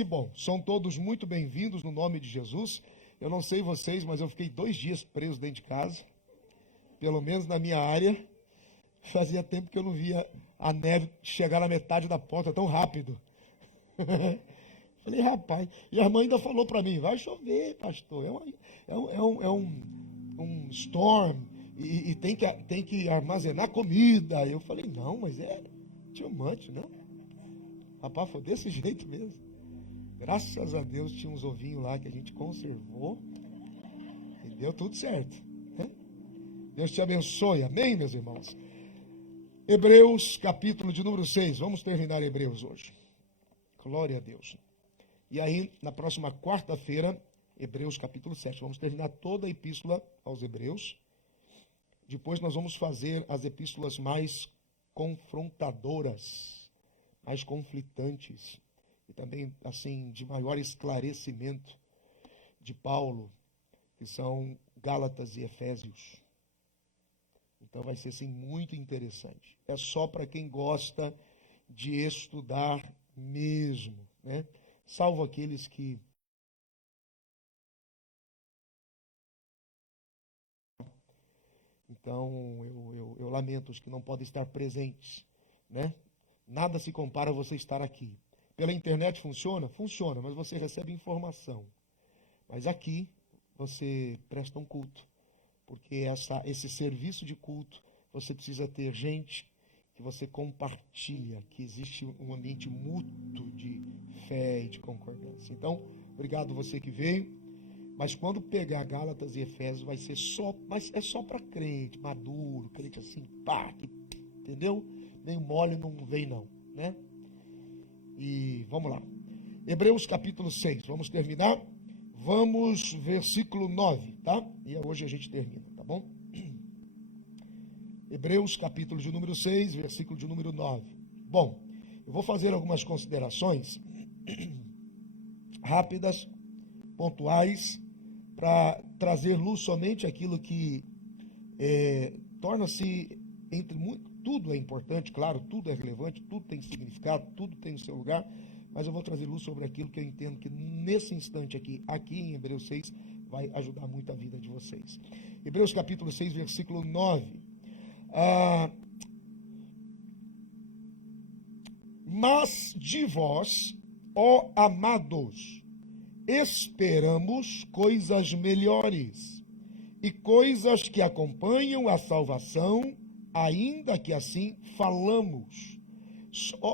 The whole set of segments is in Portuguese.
Que bom, são todos muito bem-vindos no nome de Jesus. Eu não sei vocês, mas eu fiquei 2 dias preso dentro de casa, pelo menos na minha área. Fazia tempo que eu não via a neve chegar na metade da porta tão rápido. Falei, rapaz, e a irmã ainda falou para mim, vai chover, pastor, um storm, e tem que armazenar comida. Eu falei, não, mas é too much, né? Rapaz, foi desse jeito mesmo. Graças a Deus tinha uns ovinhos lá que a gente conservou e deu tudo certo, né? Deus te abençoe, amém, meus irmãos? Hebreus, capítulo de número 6, vamos terminar Hebreus hoje. Glória a Deus. E aí, na próxima quarta-feira, Hebreus capítulo 7, vamos terminar toda a epístola aos Hebreus. Depois nós vamos fazer as epístolas mais confrontadoras, mais conflitantes, e também, assim, de maior esclarecimento de Paulo, que são Gálatas e Efésios. Então vai ser, assim, muito interessante. É só para quem gosta de estudar mesmo, né? Salvo aqueles que então eu lamento os que não podem estar presentes, né? Nada se compara a você estar aqui. Pela internet funciona? Funciona, mas você recebe informação. Mas aqui você presta um culto, porque esse serviço de culto, você precisa ter gente que você compartilha, que existe um ambiente mútuo de fé e de concordância. Então, obrigado você que veio, mas quando pegar Gálatas e Efésios vai ser só, mas é só para crente, maduro, crente assim, pá, entendeu? Nem mole não vem não, né? E vamos lá. Hebreus capítulo 6, vamos terminar? Vamos, versículo 9, tá? E hoje a gente termina, tá bom? Hebreus capítulo de número 6, versículo de número 9. Bom, eu vou fazer algumas considerações rápidas, pontuais, para trazer luz somente aquilo que torna-se entre muito, tudo é importante, claro, tudo é relevante, tudo tem significado, tudo tem o seu lugar, mas eu vou trazer luz sobre aquilo que eu entendo que nesse instante aqui em Hebreus 6, vai ajudar muito a vida de vocês. Hebreus capítulo 6, versículo 9. Mas de vós, ó amados, esperamos coisas melhores e coisas que acompanham a salvação, ainda que assim falamos.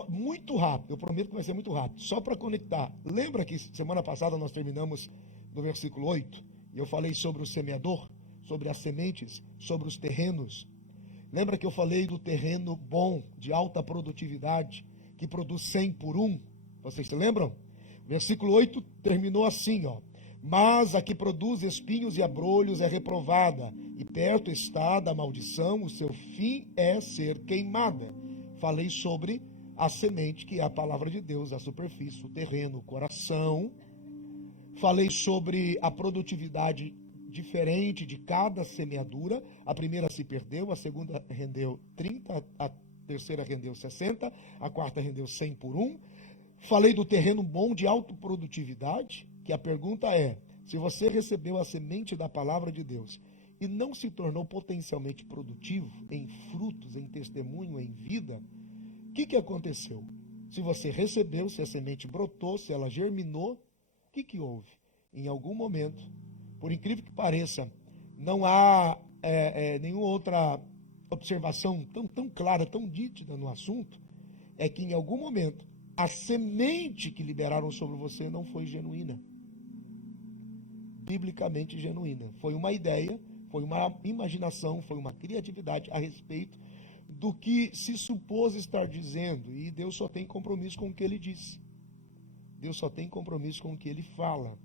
Muito rápido, eu prometo que vai ser muito rápido, só para conectar. Lembra que semana passada nós terminamos no versículo 8, e eu falei sobre o semeador, sobre as sementes, sobre os terrenos. Lembra que eu falei do terreno bom, de alta produtividade, que produz 100 por 1? Vocês se lembram? Versículo 8 terminou assim, ó. Mas a que produz espinhos e abrolhos é reprovada, e perto está da maldição, o seu fim é ser queimada. Falei sobre a semente, que é a palavra de Deus, a superfície, o terreno, o coração. Falei sobre a produtividade diferente de cada semeadura. A primeira se perdeu, a segunda rendeu 30, a terceira rendeu 60, a quarta rendeu 100 por 1. Falei do terreno bom de autoprodutividade, que a pergunta é, se você recebeu a semente da palavra de Deus e não se tornou potencialmente produtivo em frutos, em testemunho, em vida, o que aconteceu? Se você recebeu, se a semente brotou, se ela germinou, o que houve? Em algum momento, por incrível que pareça, não há nenhuma outra observação tão clara, tão nítida no assunto, é que em algum momento a semente que liberaram sobre você não foi genuína. Biblicamente genuína. Foi uma ideia, foi uma imaginação, foi uma criatividade a respeito do que se supôs estar dizendo. E Deus só tem compromisso com o que Ele diz. Deus só tem compromisso com o que Ele fala.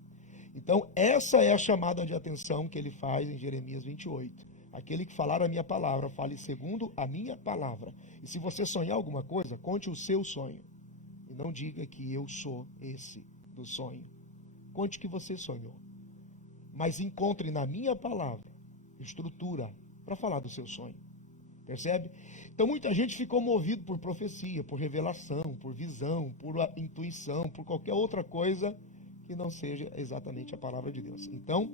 Então, essa é a chamada de atenção que Ele faz em Jeremias 28. Aquele que falar a minha palavra, fale segundo a minha palavra. E se você sonhar alguma coisa, conte o seu sonho. E não diga que eu sou esse do sonho. Conte que você sonhou. Mas encontre na minha palavra estrutura para falar do seu sonho. Percebe? Então muita gente ficou movido por profecia, por revelação, por visão, por intuição, por qualquer outra coisa que não seja exatamente a palavra de Deus. Então,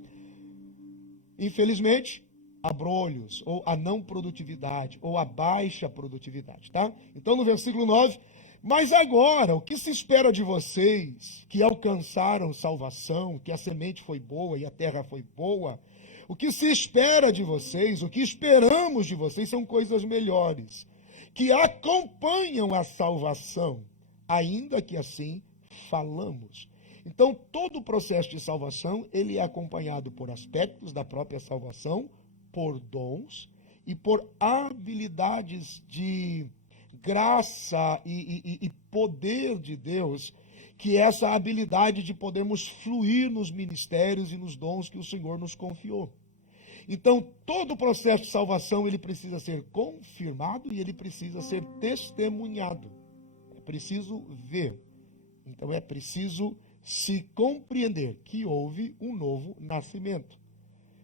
infelizmente, abrolhos, ou a não produtividade, ou a baixa produtividade, tá? Então no versículo 9, mas agora, o que se espera de vocês que alcançaram salvação, que a semente foi boa e a terra foi boa, o que se espera de vocês, o que esperamos de vocês são coisas melhores, que acompanham a salvação, ainda que assim falamos. Então, todo o processo de salvação, ele é acompanhado por aspectos da própria salvação, por dons e por habilidades de graça e poder de Deus, que é essa habilidade de podermos fluir nos ministérios e nos dons que o Senhor nos confiou. Então, todo o processo de salvação, ele precisa ser confirmado e ele precisa ser testemunhado. É preciso ver. Então, é preciso se compreender que houve um novo nascimento.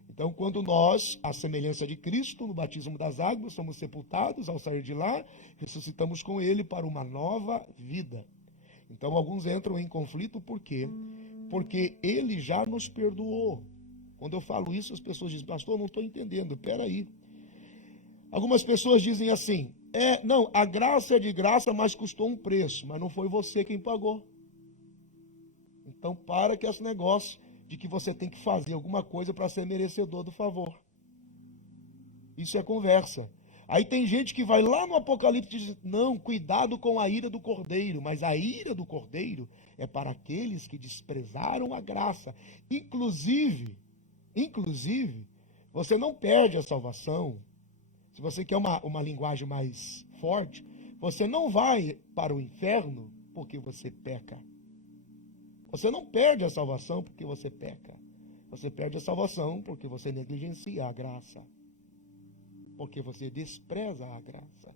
Então, quando nós, à semelhança de Cristo, no batismo das águas, somos sepultados, ao sair de lá, ressuscitamos com Ele para uma nova vida. Então, alguns entram em conflito, por quê? Porque Ele já nos perdoou. Quando eu falo isso, as pessoas dizem, pastor, não estou entendendo, peraí. Algumas pessoas dizem assim, não, a graça é de graça, mas custou um preço, mas não foi você quem pagou. Então, para com esse negócio de que você tem que fazer alguma coisa para ser merecedor do favor. Isso é conversa. Aí tem gente que vai lá no Apocalipse e diz, não, cuidado com a ira do Cordeiro, mas a ira do Cordeiro é para aqueles que desprezaram a graça. Inclusive, você não perde a salvação. Se você quer uma linguagem mais forte, você não vai para o inferno porque você peca. Você não perde a salvação porque você peca. Você perde a salvação porque você negligencia a graça. Porque você despreza a graça.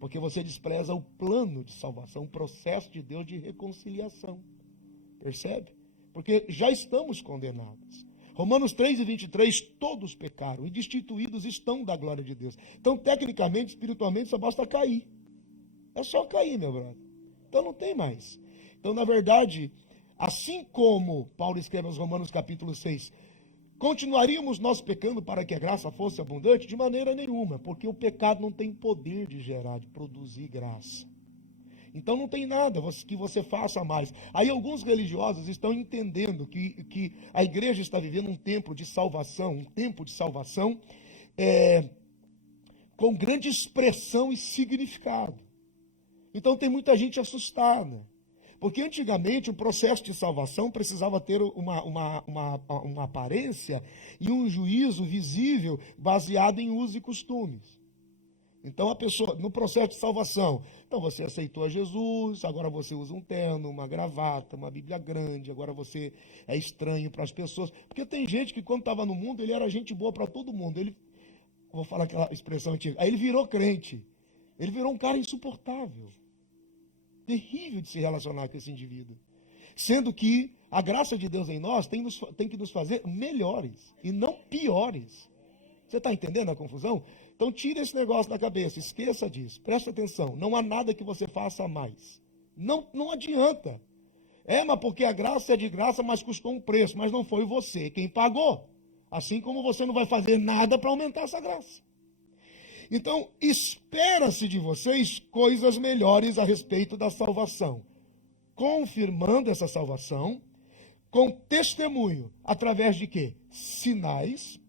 Porque você despreza o plano de salvação, o processo de Deus de reconciliação. Percebe? Porque já estamos condenados. Romanos 3:23, todos pecaram e destituídos estão da glória de Deus. Então, tecnicamente, espiritualmente, só basta cair. É só cair, meu brother. Então não tem mais. Então, na verdade, assim como Paulo escreve aos Romanos capítulo 6, continuaríamos nós pecando para que a graça fosse abundante? De maneira nenhuma, porque o pecado não tem poder de gerar, de produzir graça. Então não tem nada que você faça mais. Aí alguns religiosos estão entendendo que a igreja está vivendo um tempo de salvação, com grande expressão e significado. Então tem muita gente assustada. Porque antigamente o processo de salvação precisava ter uma aparência e um juízo visível baseado em usos e costumes. Então a pessoa, no processo de salvação, então você aceitou a Jesus, agora você usa um terno, uma gravata, uma Bíblia grande, agora você é estranho para as pessoas. Porque tem gente que quando estava no mundo, ele era gente boa para todo mundo. Vou falar aquela expressão antiga, aí ele virou crente. Ele virou um cara insuportável. Terrível de se relacionar com esse indivíduo. Sendo que a graça de Deus em nós tem que nos fazer melhores e não piores. Você está entendendo a confusão? Então tira esse negócio da cabeça, esqueça disso, preste atenção, não há nada que você faça a mais. Não adianta. Mas porque a graça é de graça, mas custou um preço, mas não foi você quem pagou. Assim como você não vai fazer nada para aumentar essa graça. Então, espera-se de vocês coisas melhores a respeito da salvação, confirmando essa salvação com testemunho, através de quê? Sinais,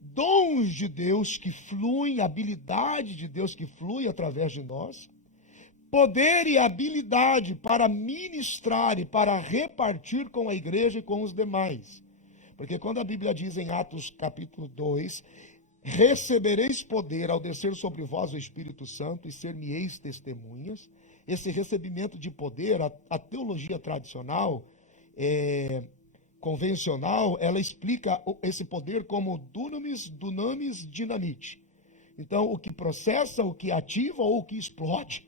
dons de Deus que fluem, habilidade de Deus que flui através de nós, poder e habilidade para ministrar e para repartir com a igreja e com os demais. Porque quando a Bíblia diz em Atos capítulo 2, recebereis poder ao descer sobre vós o Espírito Santo e ser-me-eis testemunhas. Esse recebimento de poder, a teologia tradicional, convencional, ela explica esse poder como dunamis, dinamite. Então, o que processa, o que ativa ou o que explode.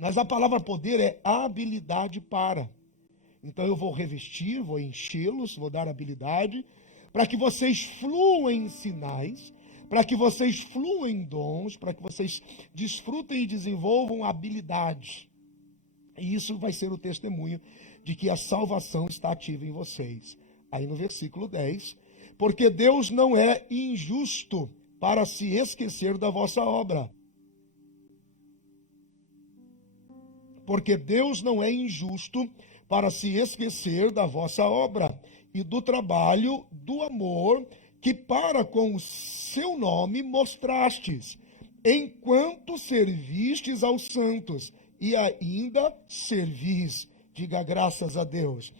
Mas a palavra poder é habilidade para. Então, eu vou revestir, vou enchê-los, vou dar habilidade para que vocês fluam em sinais, para que vocês fluam em dons, para que vocês desfrutem e desenvolvam habilidades. E isso vai ser o testemunho de que a salvação está ativa em vocês. Aí no versículo 10, porque Deus não é injusto para se esquecer da vossa obra. Porque Deus não é injusto para se esquecer da vossa obra e do trabalho, do amor, que para com o seu nome mostrastes, enquanto servistes aos santos, e ainda servis. Diga graças a Deus.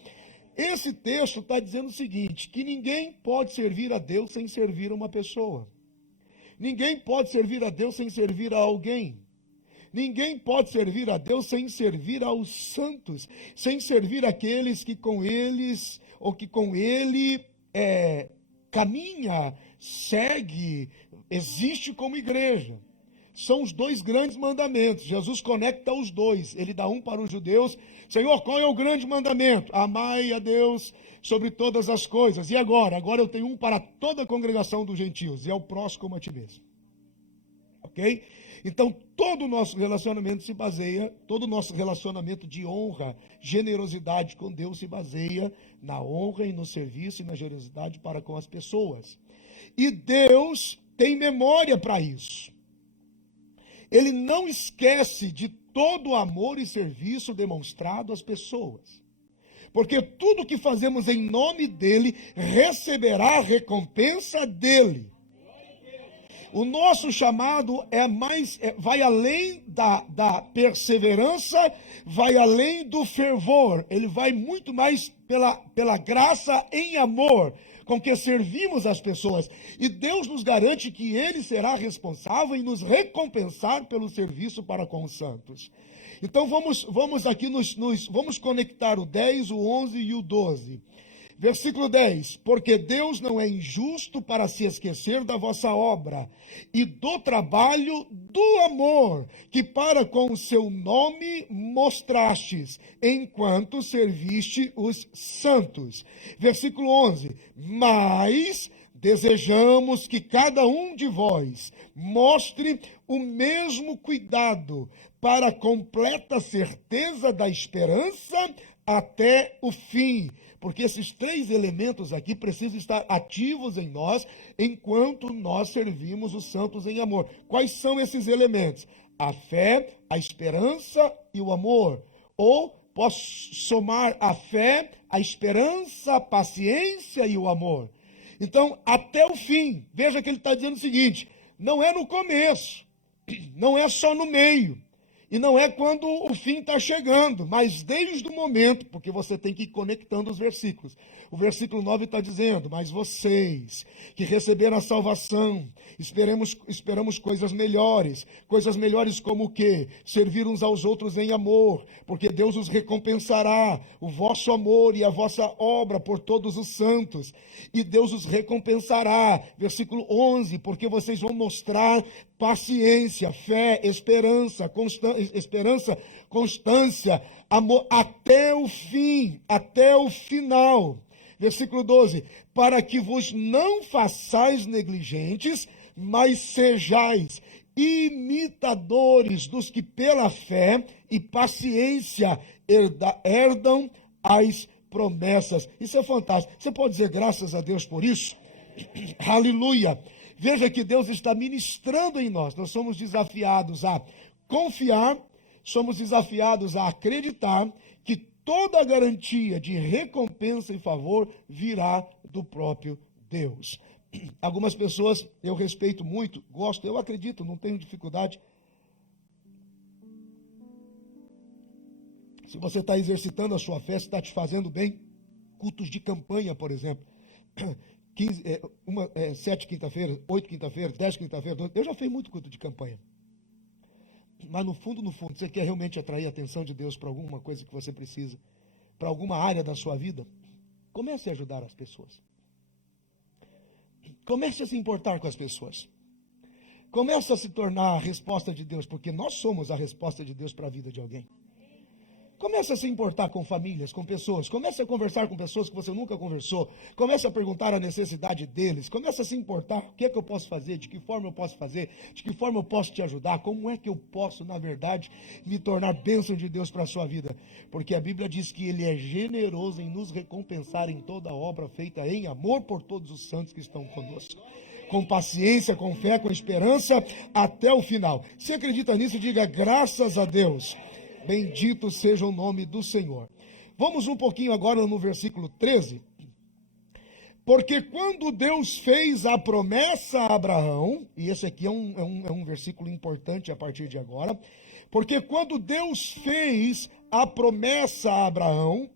Esse texto está dizendo o seguinte, que ninguém pode servir a Deus sem servir uma pessoa. Ninguém pode servir a Deus sem servir a alguém. Ninguém pode servir a Deus sem servir aos santos, sem servir aqueles que com eles, ou que com ele caminha, segue, existe como igreja. São os dois grandes mandamentos. Jesus conecta os dois. Ele dá um para os judeus. Senhor, qual é o grande mandamento? Amai a Deus sobre todas as coisas. E agora? Agora eu tenho um para toda a congregação dos gentios. E é o próximo como a ti mesmo. Ok? Então, todo o nosso relacionamento se baseia, todo o nosso relacionamento de honra, generosidade com Deus se baseia na honra e no serviço e na generosidade para com as pessoas. E Deus tem memória para isso. Ele não esquece de todo o amor e serviço demonstrado às pessoas. Porque tudo que fazemos em nome dele receberá a recompensa dele. O nosso chamado vai além da perseverança, vai além do fervor. Ele vai muito mais pela graça em amor com que servimos as pessoas. E Deus nos garante que Ele será responsável em nos recompensar pelo serviço para com os santos. Então vamos aqui, vamos conectar o 10, o 11 e o 12. Versículo 10, porque Deus não é injusto para se esquecer da vossa obra e do trabalho do amor que para com o seu nome mostrastes, enquanto serviste os santos. Versículo 11, mas desejamos que cada um de vós mostre o mesmo cuidado para a completa certeza da esperança até o fim. Porque esses três elementos aqui precisam estar ativos em nós enquanto nós servimos os santos em amor. Quais são esses elementos? A fé, a esperança e o amor. Ou posso somar a fé, a esperança, a paciência e o amor. Então, até o fim. Veja que ele está dizendo o seguinte, não é no começo, não é só no meio. E não é quando o fim está chegando, mas desde o momento, porque você tem que ir conectando os versículos. O versículo 9 está dizendo, mas vocês que receberam a salvação, esperamos coisas melhores como o quê? Servir uns aos outros em amor, porque Deus os recompensará, o vosso amor e a vossa obra por todos os santos, e Deus os recompensará, versículo 11, porque vocês vão mostrar paciência, fé, esperança, constância, amor, até o fim, até o final. Versículo 12, para que vos não façais negligentes, mas sejais imitadores dos que pela fé e paciência herdam as promessas. Isso é fantástico. Você pode dizer graças a Deus por isso? Aleluia! Veja que Deus está ministrando em nós. Nós somos desafiados a confiar, somos desafiados a acreditar que toda a garantia de recompensa e favor virá do próprio Deus. Algumas pessoas eu respeito muito, gosto, eu acredito, não tenho dificuldade. Se você está exercitando a sua fé, se está te fazendo bem, cultos de campanha, por exemplo, 7 quinta-feira, 8 quinta-feira, 10 quinta-feira, eu já fiz muito culto de campanha. Mas no fundo, você quer realmente atrair a atenção de Deus para alguma coisa que você precisa, para alguma área da sua vida, comece a ajudar as pessoas. Comece a se importar com as pessoas. Comece a se tornar a resposta de Deus, porque nós somos a resposta de Deus para a vida de alguém. Comece a se importar com famílias, com pessoas. Comece a conversar com pessoas que você nunca conversou. Comece a perguntar a necessidade deles. Comece a se importar. O que é que eu posso fazer? De que forma eu posso fazer? De que forma eu posso te ajudar? Como é que eu posso, na verdade, me tornar bênção de Deus para a sua vida? Porque a Bíblia diz que Ele é generoso em nos recompensar em toda obra feita em amor por todos os santos que estão conosco. Com paciência, com fé, com esperança, até o final. Se acredita nisso, diga graças a Deus. Bendito seja o nome do Senhor. Vamos um pouquinho agora no versículo 13. Porque quando Deus fez a promessa a Abraão, e esse aqui é um versículo importante a partir de agora, porque quando Deus fez a promessa a Abraão,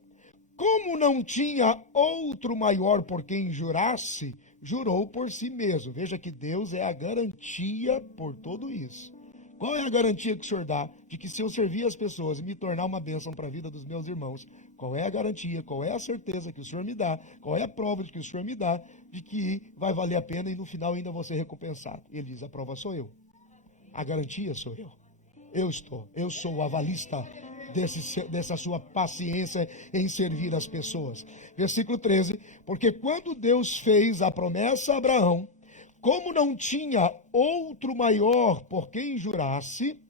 como não tinha outro maior por quem jurasse, jurou por si mesmo. Veja que Deus é a garantia por tudo isso. Qual é a garantia que o Senhor dá de que se eu servir as pessoas e me tornar uma bênção para a vida dos meus irmãos, qual é a garantia, qual é a certeza que o Senhor me dá, qual é a prova de que o Senhor me dá de que vai valer a pena e no final ainda vou ser recompensado? Ele diz, a prova sou eu, a garantia sou eu. Eu sou o avalista dessa sua paciência em servir as pessoas. Versículo 13, porque quando Deus fez a promessa a Abraão, como não tinha outro maior por quem jurasse,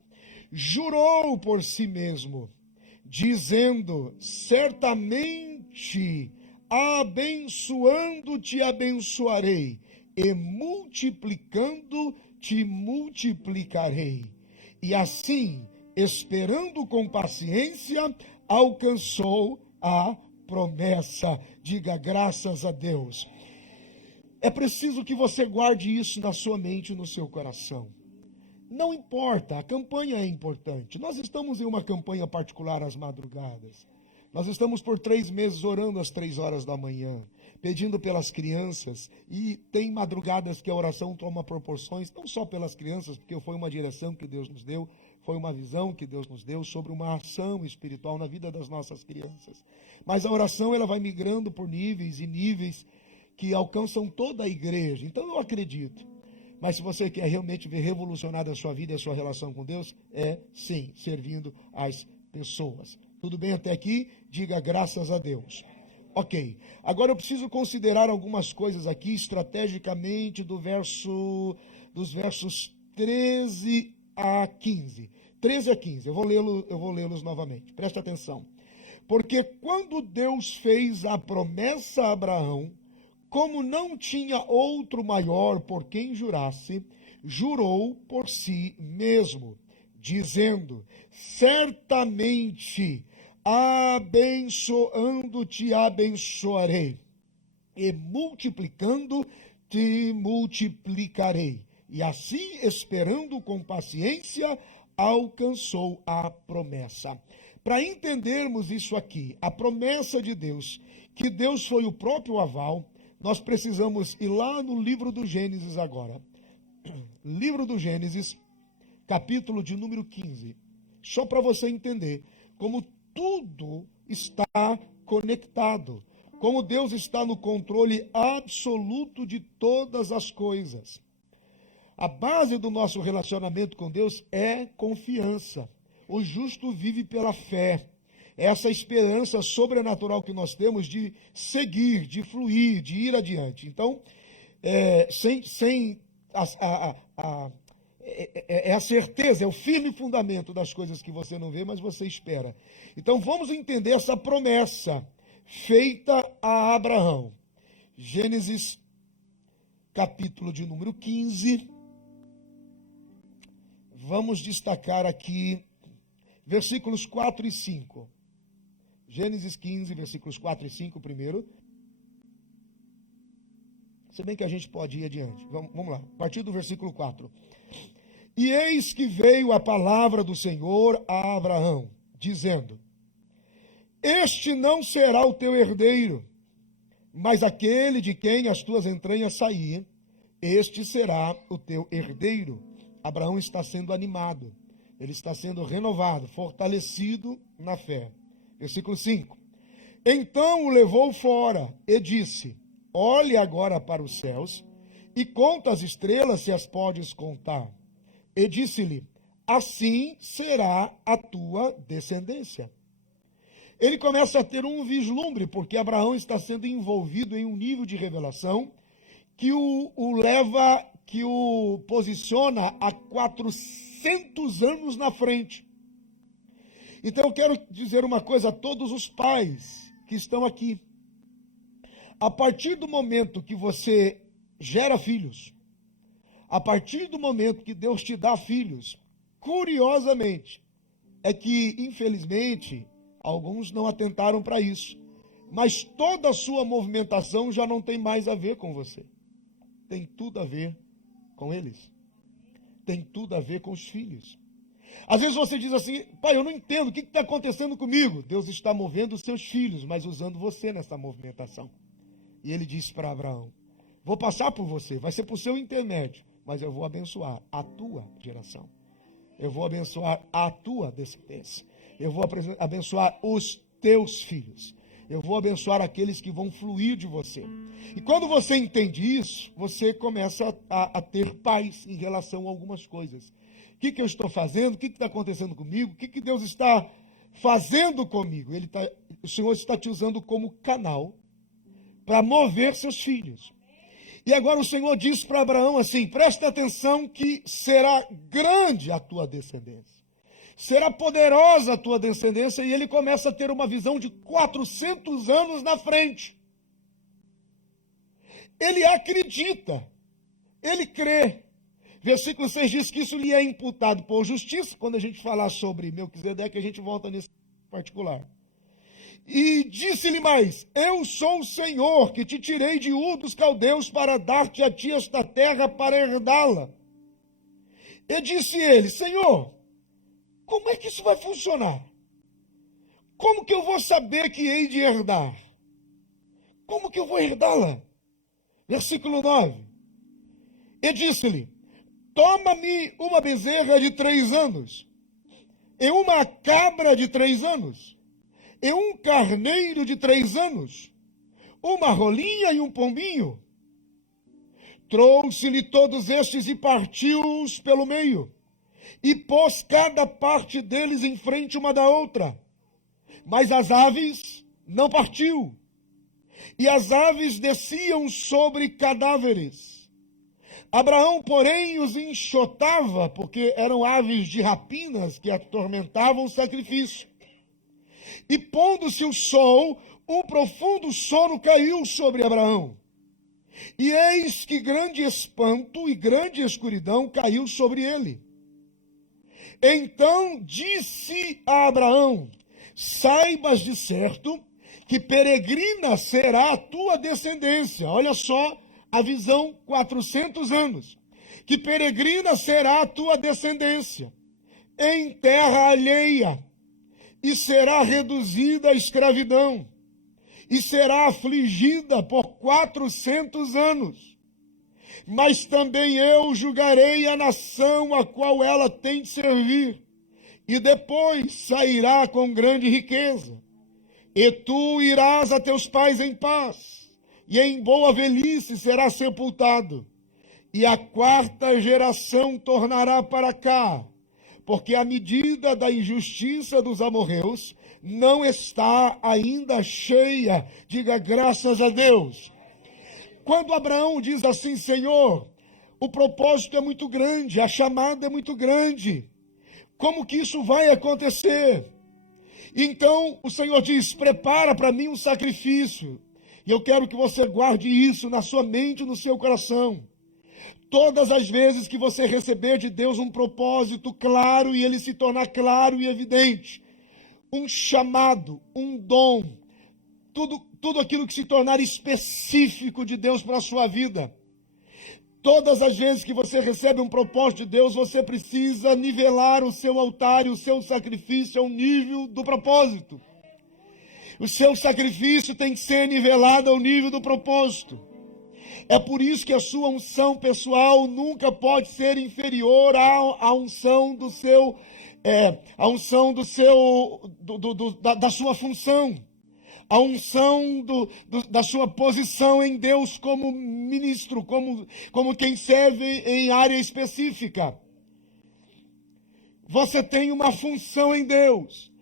jurou por si mesmo, dizendo, certamente, abençoando te abençoarei, e multiplicando te multiplicarei. E assim, esperando com paciência, alcançou a promessa. Diga graças a Deus. É preciso que você guarde isso na sua mente e no seu coração. Não importa, a campanha é importante. Nós estamos em uma campanha particular às madrugadas. Nós estamos por 3 meses orando às 3 horas da manhã, pedindo pelas crianças. E tem madrugadas que a oração toma proporções, não só pelas crianças, porque foi uma direção que Deus nos deu, foi uma visão que Deus nos deu sobre uma ação espiritual na vida das nossas crianças. Mas a oração ela vai migrando por níveis e níveis que alcançam toda a igreja. Então eu acredito. Mas se você quer realmente ver revolucionada a sua vida e a sua relação com Deus, é sim, servindo as pessoas. Tudo bem até aqui? Diga graças a Deus. Ok. Agora eu preciso considerar algumas coisas aqui estrategicamente dos versos 13 a 15. 13 a 15. Eu vou lê-los novamente. Preste atenção. Porque quando Deus fez a promessa a Abraão, como não tinha outro maior por quem jurasse, jurou por si mesmo, dizendo, certamente, abençoando te abençoarei, e multiplicando te multiplicarei. E assim, esperando com paciência, alcançou a promessa. Para entendermos isso aqui, a promessa de Deus, que Deus foi o próprio aval, nós precisamos ir lá no livro do Gênesis agora. Livro do Gênesis, capítulo de número 15. Só para você entender como tudo está conectado. Como Deus está no controle absoluto de todas as coisas. A base do nosso relacionamento com Deus é confiança. O justo vive pela fé. Essa esperança sobrenatural que nós temos de seguir, de fluir, de ir adiante. Então, é a certeza, é o firme fundamento das coisas que você não vê, mas você espera. Então, vamos entender essa promessa feita a Abraão. Gênesis, capítulo de número 15. Vamos destacar aqui versículos 4 e 5. Gênesis 15, versículos 4 e 5 primeiro. Se bem que a gente pode ir adiante. Vamos lá, a partir do versículo 4. E eis que veio a palavra do Senhor a Abraão, dizendo, este não será o teu herdeiro, mas aquele de quem as tuas entranhas saírem, este será o teu herdeiro. Abraão está sendo animado, ele está sendo renovado, fortalecido na fé. Versículo 5. Então o levou fora e disse, olhe agora para os céus e conta as estrelas se as podes contar. E disse-lhe, assim será a tua descendência. ele começa a ter um vislumbre, porque Abraão está sendo envolvido em um nível de revelação que que o posiciona a 400 anos na frente. Então eu quero dizer uma coisa a todos os pais que estão aqui. A partir do momento que você gera filhos, a partir do momento que Deus te dá filhos, curiosamente, é que, infelizmente, alguns não atentaram para isso. Mas toda a sua movimentação já não tem mais a ver com você. Tem tudo a ver com eles. Tem tudo a ver com os filhos. Às vezes você diz assim, pai, eu não entendo, o que está acontecendo comigo? Deus está movendo os seus filhos, mas usando você nessa movimentação. E ele disse para Abraão, vou passar por você, vai ser por seu intermédio, mas eu vou abençoar a tua geração. Eu vou abençoar a tua descendência. Eu vou abençoar os teus filhos. Eu vou abençoar aqueles que vão fluir de você. E quando você entende isso, você começa a ter paz em relação a algumas coisas. O que eu estou fazendo? O que está acontecendo comigo? O que Deus está fazendo comigo? O Senhor está te usando como canal para mover seus filhos. E agora o Senhor diz para Abraão assim, presta atenção que será grande a tua descendência. Será poderosa a tua descendência, e ele começa a ter uma visão de 400 anos na frente. Ele acredita, ele crê. Versículo 6 diz que isso lhe é imputado por justiça. Quando a gente falar sobre Melquisedeque, a gente volta nesse particular. E disse-lhe mais, eu sou o Senhor que te tirei de Ur dos Caldeus para dar-te a ti esta terra para herdá-la. E disse ele, Senhor, como é que isso vai funcionar? Como que eu vou saber que hei de herdar? Como que eu vou herdá-la? Versículo 9. E disse-lhe, toma-me uma bezerra de 3 anos, e uma cabra de 3 anos, e um carneiro de 3 anos, uma rolinha e um pombinho. Trouxe-lhe todos estes e partiu-os pelo meio, e pôs cada parte deles em frente uma da outra. Mas as aves não partiu, e as aves desciam sobre cadáveres. Abraão, porém, os enxotava, porque eram aves de rapinas que atormentavam o sacrifício. E pondo-se o sol, um profundo sono caiu sobre Abraão. E eis que grande espanto e grande escuridão caiu sobre ele. Então disse a Abraão, saibas de certo que peregrina será a tua descendência. Olha só a visão, 400 anos. Que peregrina será a tua descendência em terra alheia, e será reduzida à escravidão, e será afligida por 400 anos. Mas também eu julgarei a nação a qual ela tem de servir, e depois sairá com grande riqueza. E tu irás a teus pais em paz, e em boa velhice será sepultado. E a 4ª geração tornará para cá, porque a medida da injustiça dos amorreus não está ainda cheia. Diga graças a Deus. Quando Abraão diz assim, Senhor, o propósito é muito grande, a chamada é muito grande, como que isso vai acontecer? Então o Senhor diz, prepara para mim um sacrifício, e eu quero que você guarde isso na sua mente e no seu coração. Todas as vezes que você receber de Deus um propósito claro e ele se tornar claro e evidente, um chamado, um dom, tudo aquilo que se tornar específico de Deus para a sua vida. Todas as vezes que você recebe um propósito de Deus, você precisa nivelar o seu altar e o seu sacrifício ao nível do propósito. O seu sacrifício tem que ser nivelado ao nível do propósito. É por isso que a sua unção pessoal nunca pode ser inferior à unção do seu, da sua função, a unção da sua posição em Deus como ministro, como quem serve em área específica. Você tem uma função em Deus.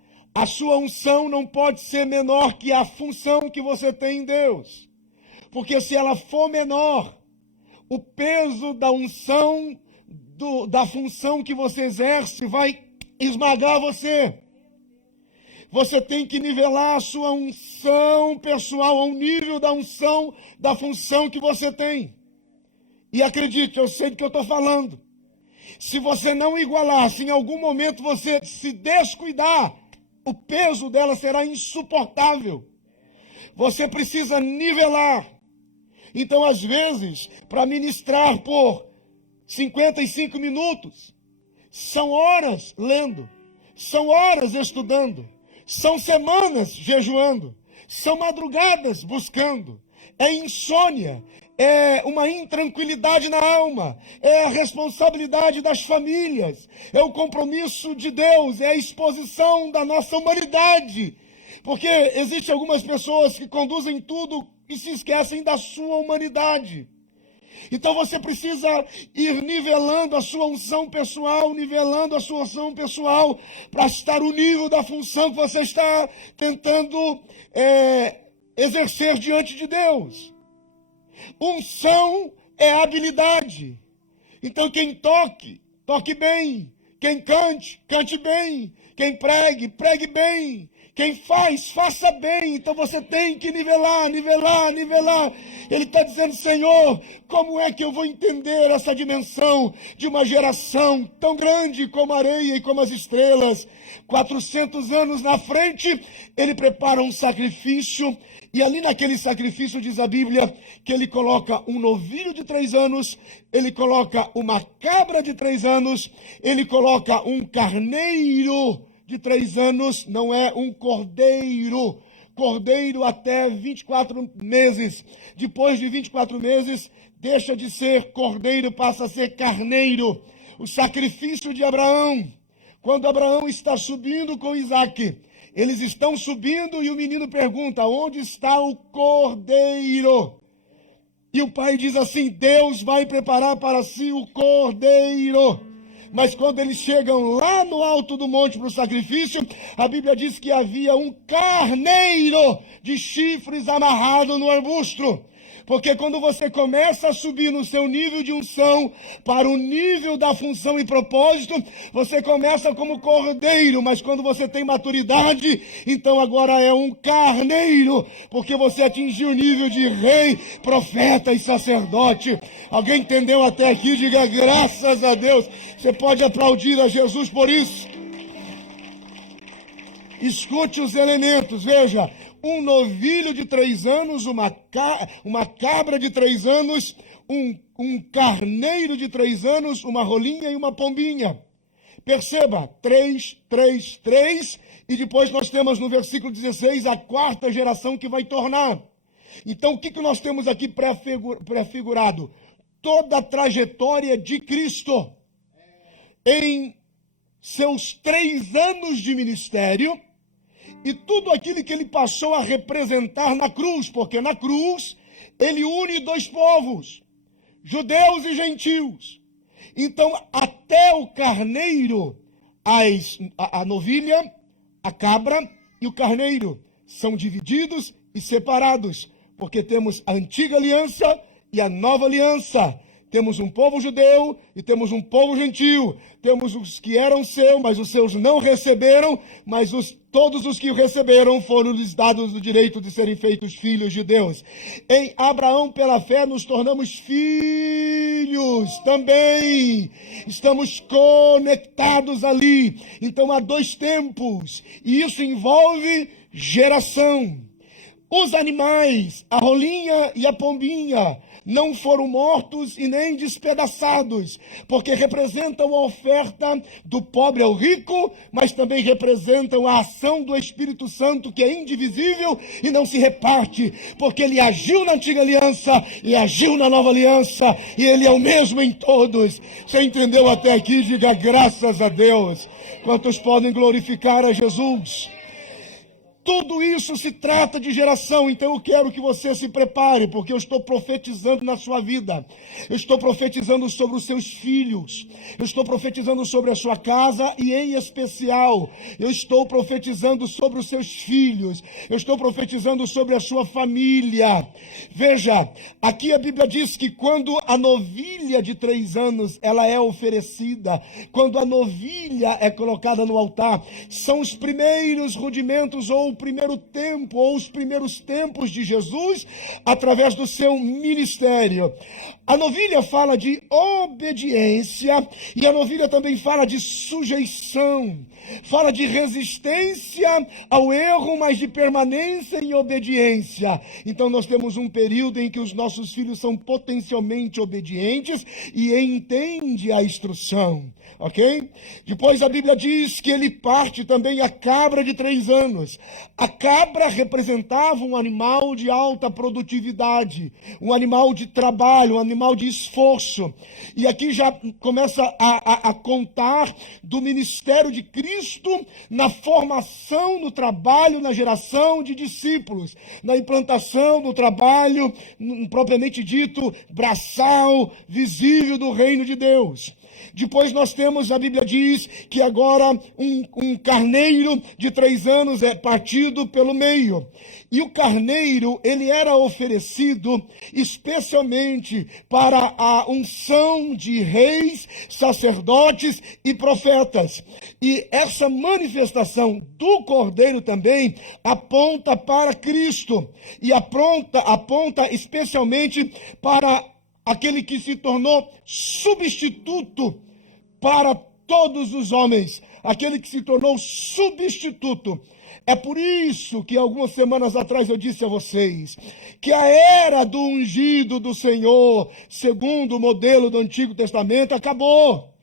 A sua unção não pode ser menor que a função que você tem em Deus. Porque se ela for menor, o peso da unção, da função que você exerce vai esmagar você. Você tem que nivelar a sua unção pessoal ao nível da unção da função que você tem. E acredite, eu sei do que eu estou falando. Se você não igualar, se em algum momento você se descuidar, o peso dela será insuportável. Você precisa nivelar. Então, às vezes, para ministrar por 55 minutos, são horas lendo, são horas estudando, são semanas jejuando, são madrugadas buscando, é insônia, é uma intranquilidade na alma, é a responsabilidade das famílias, é o compromisso de Deus, é a exposição da nossa humanidade. Porque existem algumas pessoas que conduzem tudo e se esquecem da sua humanidade. Então você precisa ir nivelando a sua unção pessoal, nivelando a sua unção pessoal, para estar o nível da função que você está tentando exercer diante de Deus. Unção é habilidade. Então quem toque, toque bem. Quem cante, cante bem. Quem pregue, pregue bem. Quem faz, faça bem. Então você tem que nivelar, nivelar, nivelar. Ele está dizendo, Senhor, como é que eu vou entender essa dimensão de uma geração tão grande como a areia e como as estrelas? 400 anos na frente, ele prepara um sacrifício. E ali naquele sacrifício diz a Bíblia que ele coloca um novilho de 3 anos, ele coloca uma cabra de 3 anos, ele coloca um carneiro de 3 anos, não é um cordeiro. Cordeiro até 24 meses. Depois de 24 meses, deixa de ser cordeiro, passa a ser carneiro. O sacrifício de Abraão. Quando Abraão está subindo com Isaac, eles estão subindo e o menino pergunta, onde está o cordeiro? E o pai diz assim, Deus vai preparar para si o cordeiro. Mas quando eles chegam lá no alto do monte para o sacrifício, a Bíblia diz que havia um carneiro de chifres amarrado no arbusto. Porque quando você começa a subir no seu nível de unção para o nível da função e propósito, você começa como cordeiro, mas quando você tem maturidade, então agora é um carneiro, porque você atingiu o nível de rei, profeta e sacerdote. Alguém entendeu até aqui? Diga graças a Deus. Você pode aplaudir a Jesus por isso. Escute os elementos, veja. Um novilho de 3 anos, uma cabra de 3 anos, um carneiro de 3 anos, uma rolinha e uma pombinha. Perceba, 3, 3, 3, e depois nós temos no versículo 16 a 4ª geração que vai tornar. Então o que nós temos aqui prefigurado? Toda a trajetória de Cristo em seus 3 anos de ministério, e tudo aquilo que ele passou a representar na cruz, porque na cruz ele une 2 povos, judeus e gentios. Então, até o carneiro, a novilha, a cabra e o carneiro são divididos e separados, porque temos a antiga aliança e a nova aliança. Temos um povo judeu e temos um povo gentio. Temos os que eram seus, mas os seus não receberam, mas todos os que o receberam foram-lhes dados o direito de serem feitos filhos de Deus. Em Abraão, pela fé, nos tornamos filhos também. Estamos conectados ali. Então há 2 tempos, e isso envolve geração. Os animais, a rolinha e a pombinha, não foram mortos e nem despedaçados, porque representam a oferta do pobre ao rico, mas também representam a ação do Espírito Santo, que é indivisível e não se reparte, porque ele agiu na antiga aliança e agiu na nova aliança, e ele é o mesmo em todos. Você entendeu até aqui? Diga graças a Deus. Quantos podem glorificar a Jesus? Tudo isso se trata de geração, então eu quero que você se prepare, porque eu estou profetizando na sua vida, eu estou profetizando sobre os seus filhos, eu estou profetizando sobre a sua casa e em especial, eu estou profetizando sobre os seus filhos, eu estou profetizando sobre a sua família. Veja, aqui a Bíblia diz que quando a novilha de 3 anos, ela é oferecida, quando a novilha é colocada no altar, são os primeiros rudimentos ou primeiro tempo, ou os primeiros tempos de Jesus, através do seu ministério. A novilha fala de obediência, e a novilha também fala de sujeição, fala de resistência ao erro, mas de permanência em obediência. Então nós temos um período em que os nossos filhos são potencialmente obedientes e entendem a instrução, ok? Depois a Bíblia diz que ele parte também a cabra de 3 anos. A cabra representava um animal de alta produtividade, um animal de trabalho, um animal de esforço. E aqui já começa a contar do ministério de Cristo na formação no trabalho, na geração de discípulos, na implantação do trabalho, propriamente dito, braçal, visível do reino de Deus. Depois nós temos, a Bíblia diz que agora um carneiro de 3 anos é partido pelo meio. E o carneiro, ele era oferecido especialmente para a unção de reis, sacerdotes e profetas. E essa manifestação do cordeiro também aponta para Cristo. E aponta especialmente para aquele que se tornou substituto para todos os homens, aquele que se tornou substituto. É por isso que algumas semanas atrás eu disse a vocês que a era do ungido do Senhor, segundo o modelo do Antigo Testamento, acabou.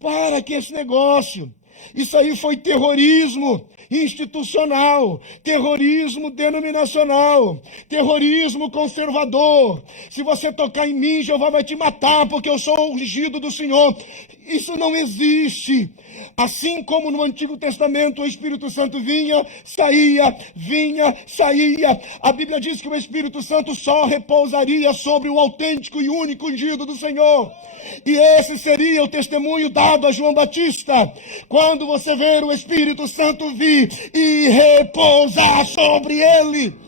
Para que esse negócio? Isso aí foi terrorismo institucional, terrorismo denominacional, terrorismo conservador. Se você tocar em mim, Jeová vai te matar, porque eu sou o ungido do Senhor. Isso não existe. Assim como no Antigo Testamento o Espírito Santo vinha, saía. A Bíblia diz que o Espírito Santo só repousaria sobre o autêntico e único ungido do Senhor. E esse seria o testemunho dado a João Batista. Quando você ver o Espírito Santo vir e repousar sobre ele.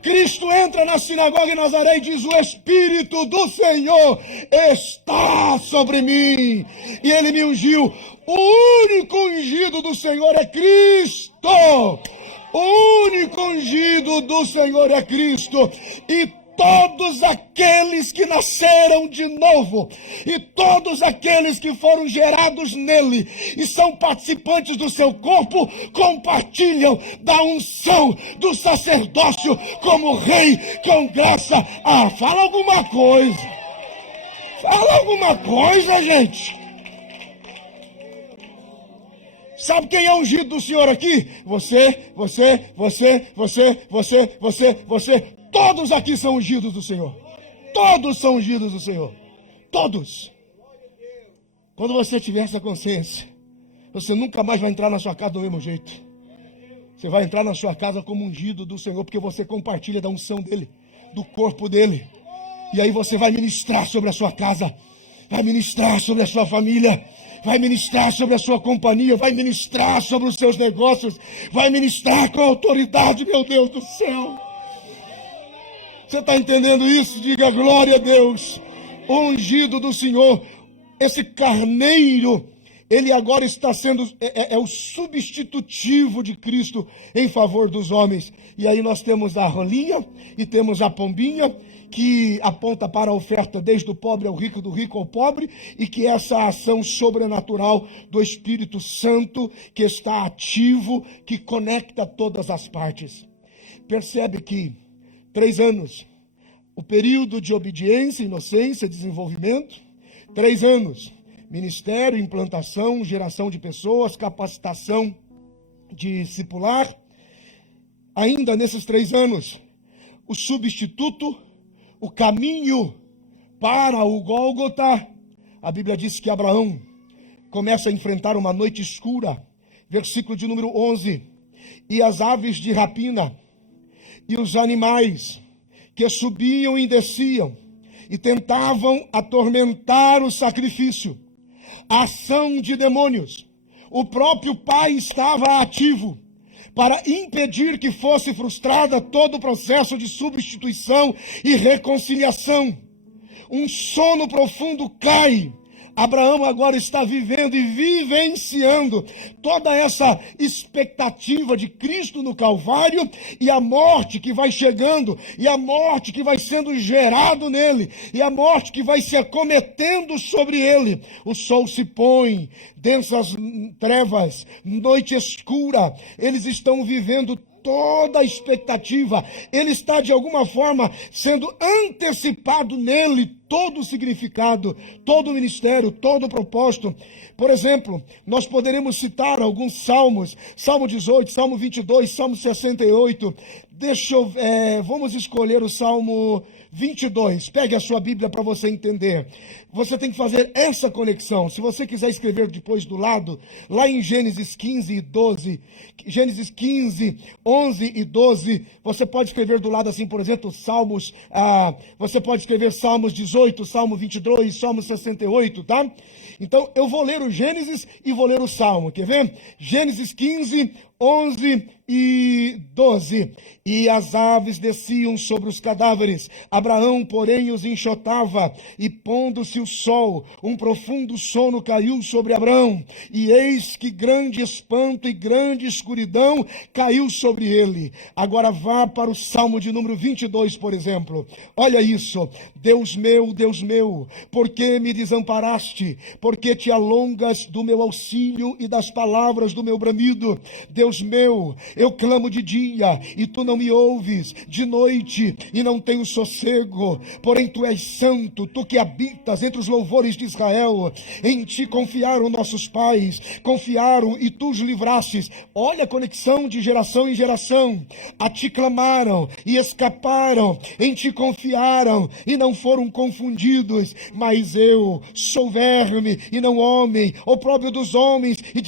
Cristo entra na sinagoga em Nazaré e diz: o Espírito do Senhor está sobre mim. E ele me ungiu. O único ungido do Senhor é Cristo. O único ungido do Senhor é Cristo. E todos aqueles que nasceram de novo, e todos aqueles que foram gerados nele, e são participantes do seu corpo, compartilham da unção do sacerdócio como rei com graça. Fala alguma coisa. Fala alguma coisa, gente. Sabe quem é ungido do Senhor aqui? Você. Todos aqui são ungidos do Senhor. Todos são ungidos do Senhor. Todos. Quando você tiver essa consciência, você nunca mais vai entrar na sua casa do mesmo jeito. Você vai entrar na sua casa como ungido do Senhor, porque você compartilha da unção dele, do corpo dele. E aí você vai ministrar sobre a sua casa, vai ministrar sobre a sua família, vai ministrar sobre a sua companhia, vai ministrar sobre os seus negócios, vai ministrar com autoridade, meu Deus do céu. Você está entendendo isso? Diga glória a Deus. O ungido do Senhor, esse carneiro, ele agora está sendo, é o substitutivo de Cristo em favor dos homens. E aí nós temos a rolinha e temos a pombinha, que aponta para a oferta desde o pobre ao rico, do rico ao pobre, e que essa ação sobrenatural do Espírito Santo, que está ativo, que conecta todas as partes. Percebe que 3 anos, o período de obediência, inocência, desenvolvimento. 3 anos, ministério, implantação, geração de pessoas, capacitação discipular. Ainda nesses 3 anos, o substituto, o caminho para o Gólgota. A Bíblia diz que Abraão começa a enfrentar uma noite escura. Versículo de número 11. e as aves de rapina, e os animais que subiam e desciam, e tentavam atormentar o sacrifício. A ação de demônios. O próprio Pai estava ativo para impedir que fosse frustrada todo o processo de substituição e reconciliação. Um sono profundo cai. Abraão agora está vivendo e vivenciando toda essa expectativa de Cristo no Calvário e a morte que vai chegando, e a morte que vai sendo gerado nele, e a morte que vai se acometendo sobre ele. O sol se põe, densas trevas, noite escura, eles estão vivendo toda a expectativa, ele está de alguma forma sendo antecipado nele, todo o significado, todo o ministério, todo o propósito. Por exemplo, nós poderemos citar alguns salmos, Salmo 18, Salmo 22, Salmo 68, vamos escolher o Salmo 22, pegue a sua Bíblia para você entender. Você tem que fazer essa conexão. Se você quiser escrever depois do lado, lá em Gênesis 15 e 12, Gênesis 15, 11 e 12, você pode escrever do lado assim, por exemplo, você pode escrever Salmos 18, Salmo 22, Salmo 68, tá? Então, eu vou ler o Gênesis e vou ler o Salmo, quer ver? Gênesis 15, 11 e 12. E as aves desciam sobre os cadáveres, Abraão, porém, os enxotava, e pondo-se o sol, um profundo sono caiu sobre Abraão, e eis que grande espanto e grande escuridão caiu sobre ele. Agora vá para o Salmo de número 22, por exemplo. Olha isso. Deus meu, por que me desamparaste? Por que te alongas do meu auxílio e das palavras do meu bramido? Deus meu, eu clamo de dia e tu não me ouves, de noite e não tenho sossego. Porém tu és santo, tu que habitas entre os louvores de Israel. Em ti confiaram nossos pais, confiaram e tu os livrastes. Olha a conexão de geração em geração. A ti clamaram e escaparam, em ti confiaram e não foram confundidos. Mas eu sou verme e não homem, opróbrio dos homens e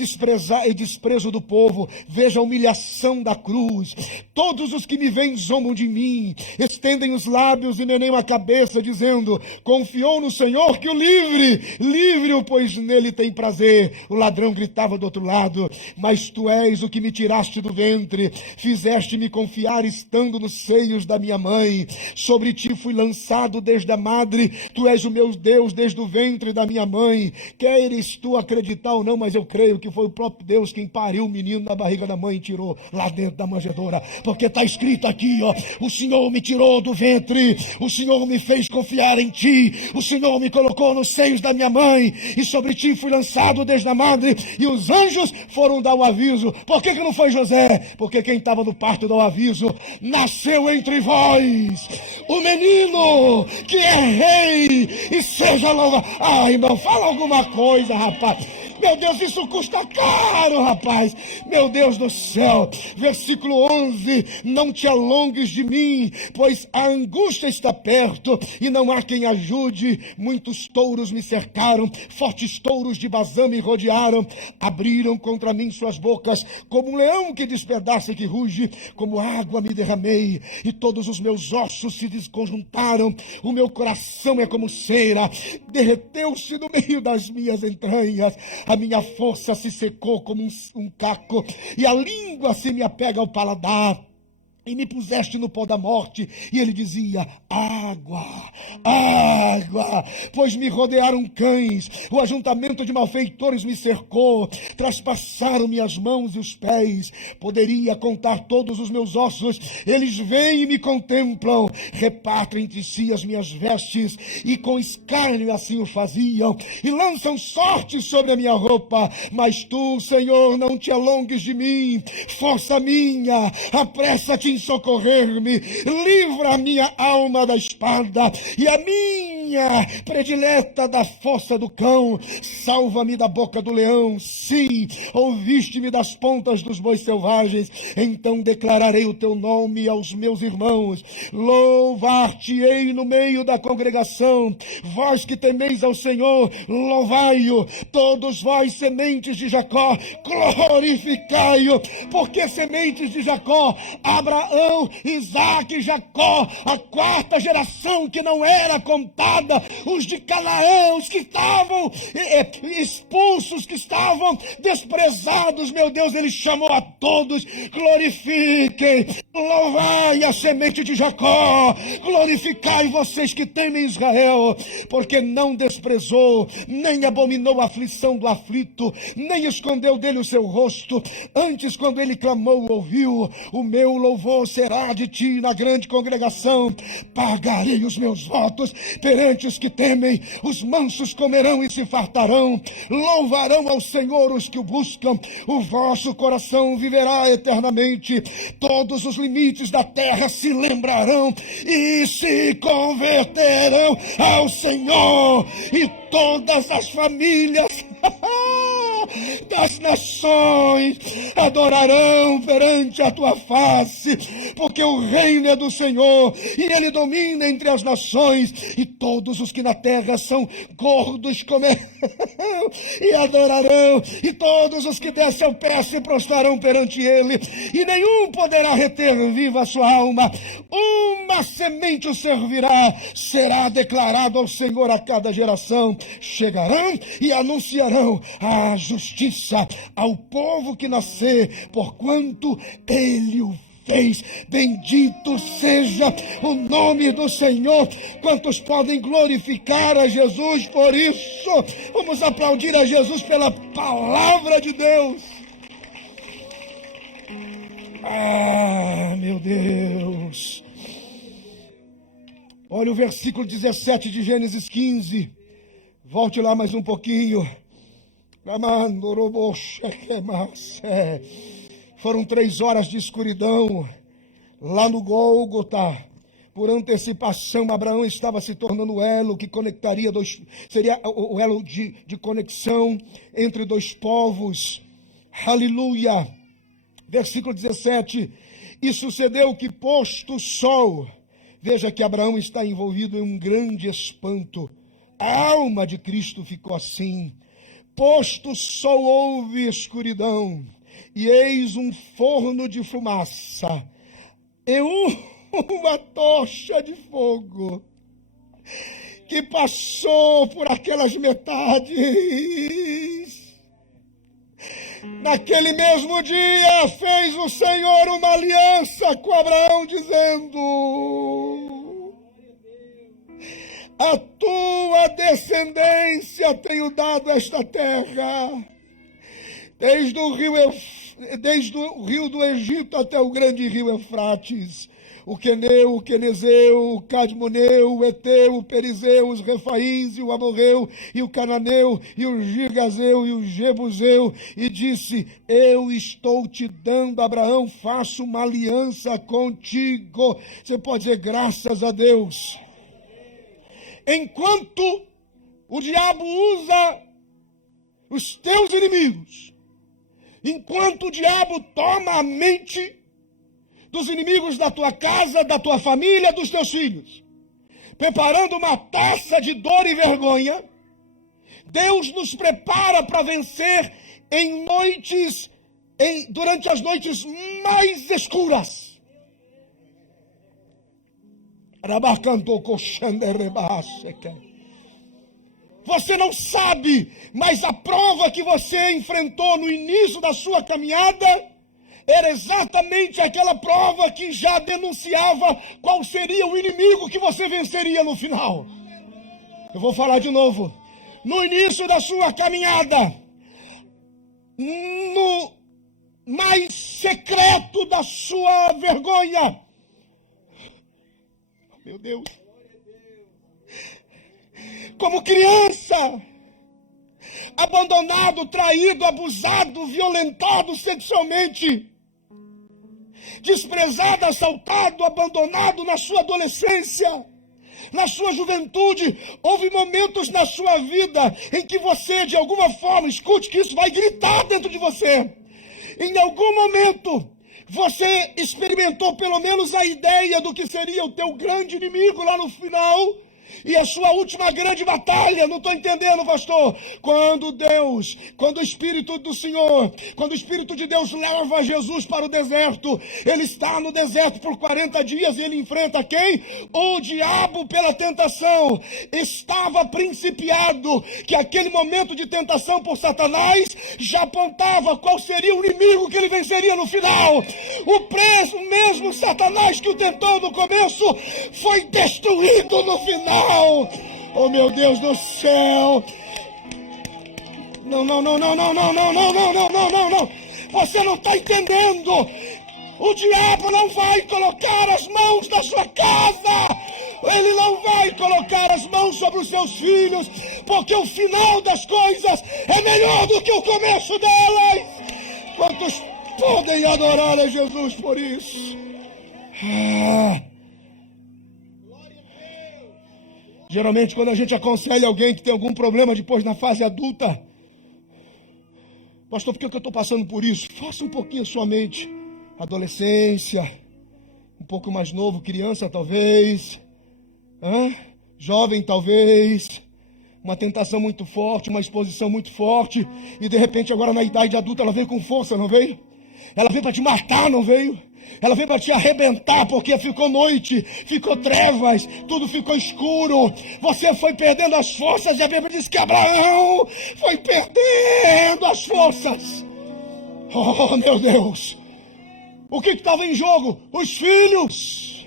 desprezo do povo. Veja a humilhação da cruz. Todos os que me veem zombam de mim, estendem os lábios e meneiam a cabeça, dizendo: confiou no Senhor que o livre-o, pois nele tem prazer. O ladrão gritava do outro lado: mas tu és o que me tiraste do ventre, fizeste-me confiar estando nos seios da minha mãe. Sobre ti fui lançado desde a madre, tu és o meu Deus desde o ventre da minha mãe. Queres tu acreditar ou não, mas eu creio que foi o próprio Deus quem pariu o menino na barriga da mãe e tirou lá dentro da manjedoura, porque está escrito aqui, ó: o Senhor me tirou do ventre, o Senhor me fez confiar em ti, o Senhor me colocou nos seios da minha mãe, e sobre ti fui lançado desde a madre, e os anjos foram dar o aviso. Por que não foi José? Porque quem estava no parto deu o aviso: nasceu entre vós o menino que é rei, e seja louvado. Ai, não, fala alguma coisa, rapaz. Meu Deus, isso custa caro, rapaz. Meu Deus do céu. Versículo 11. Não te alongues de mim, pois a angústia está perto e não há quem ajude. Muitos touros me cercaram, fortes touros de Bazã me rodearam. Abriram contra mim suas bocas, como um leão que despedaça e que ruge. Como água me derramei, e todos os meus ossos se desconjuntaram. O meu coração é como cera, derreteu-se no meio das minhas entranhas. A minha força se secou como um caco, e a língua se me apega ao paladar. E me puseste no pó da morte. E ele dizia: água, água, pois me rodearam cães, o ajuntamento de malfeitores me cercou, traspassaram minhas mãos e os pés. Poderia contar todos os meus ossos. Eles vêm e me contemplam, repartem entre si as minhas vestes, e com escárnio assim o faziam, e lançam sorte sobre a minha roupa. Mas tu, Senhor, não te alongues de mim, força minha, apressa-te em socorrer-me, livra a minha alma da espada e a minha ovelhinha predileta da fossa do cão, salva-me da boca do leão. Sim, ouviste-me das pontas dos bois selvagens, então declararei o teu nome aos meus irmãos. Louvar-te-ei no meio da congregação. Vós que temeis ao Senhor, louvai-o. Todos vós, sementes de Jacó, glorificai-o. Porque sementes de Jacó, Abraão, Isaque e Jacó, a quarta geração que não era contada, os de Canaã, os que estavam expulsos, que estavam desprezados, meu Deus, ele chamou a todos. Glorifiquem, louvai a semente de Jacó, glorificai vocês que temem Israel, porque não desprezou, nem abominou a aflição do aflito, nem escondeu dele o seu rosto. Antes, quando ele clamou, ouviu. O meu louvor será de ti na grande congregação. Pagarei os meus votos perante os que temem. Os mansos comerão e se fartarão. Louvarão ao Senhor os que o buscam. O vosso coração viverá eternamente. Todos os limites da terra se lembrarão e se converterão ao Senhor, e todas as famílias das nações adorarão perante a tua face, porque o reino é do Senhor e ele domina entre as nações, e todos os que na terra são gordos comerão e adorarão, e todos os que descem ao pé se prostrarão perante ele, e nenhum poderá reter viva a sua alma. Uma semente o servirá, será declarado ao Senhor a cada geração. Chegarão e anunciarão a justiça ao povo que nascer, porquanto ele o fez. Bendito seja o nome do Senhor. Quantos podem glorificar a Jesus por isso? Vamos aplaudir a Jesus pela palavra de Deus. Ah, meu Deus. Olha o versículo 17 de Gênesis 15. Volte lá mais um pouquinho. Foram 3 horas de escuridão lá no Gólgota. Por antecipação, Abraão estava se tornando o elo que conectaria seria o elo de conexão entre 2 povos. Aleluia. Versículo 17. E sucedeu que, posto o sol, veja que Abraão está envolvido em um grande espanto. A alma de Cristo ficou assim. Posto o sol, houve escuridão, e eis um forno de fumaça, e uma tocha de fogo, que passou por aquelas metades. Naquele mesmo dia fez o Senhor uma aliança com Abraão, dizendo: a tua descendência tenho dado esta terra, desde o rio do Egito até o grande rio Eufrates, o Queneu, o Quenezeu, o Cadmoneu, o Eteu, o Perizeu, os Refaíns, e o Amorreu, e o Cananeu, e o Girgazeu, e o Jebuseu, e disse: eu estou te dando, Abraão, faço uma aliança contigo. Você pode dizer graças a Deus. Enquanto o diabo usa os teus inimigos, enquanto o diabo toma a mente dos inimigos da tua casa, da tua família, dos teus filhos, preparando uma taça de dor e vergonha, Deus nos prepara para vencer durante as noites mais escuras. Você não sabe, mas a prova que você enfrentou no início da sua caminhada era exatamente aquela prova que já denunciava qual seria o inimigo que você venceria no final. Eu vou falar de novo. No início da sua caminhada, no mais secreto da sua vergonha, meu Deus, como criança, abandonado, traído, abusado, violentado sexualmente, desprezado, assaltado, abandonado na sua adolescência, na sua juventude, houve momentos na sua vida em que você, de alguma forma, escute que isso vai gritar dentro de você. Em algum momento, você experimentou pelo menos a ideia do que seria o teu grande inimigo lá no final, e a sua última grande batalha. Não estou entendendo, pastor. Quando o Espírito do Senhor, quando o Espírito de Deus leva Jesus para o deserto, ele está no deserto por 40 dias e ele enfrenta quem? O diabo pela tentação. Estava principiado que aquele momento de tentação por Satanás já apontava qual seria o inimigo que ele venceria no final. O mesmo Satanás que o tentou no começo foi destruído no final. Oh, meu Deus do céu! Não. Você não está entendendo. O diabo não vai colocar as mãos na sua casa. Ele não vai colocar as mãos sobre os seus filhos, porque o final das coisas é melhor do que o começo delas. Quantos podem adorar a Jesus por isso? Geralmente, quando a gente aconselha alguém que tem algum problema depois na fase adulta, pastor, por que eu estou passando por isso? Faça um pouquinho a sua mente. Adolescência, um pouco mais novo, criança talvez, jovem talvez, uma tentação muito forte, uma exposição muito forte, e de repente agora na idade adulta ela veio com força, não veio? Ela veio para te matar, não veio? Ela veio para te arrebentar, porque ficou noite, ficou trevas, tudo ficou escuro. Você foi perdendo as forças, e a Bíblia diz que Abraão foi perdendo as forças. Oh, meu Deus! O que estava em jogo? Os filhos.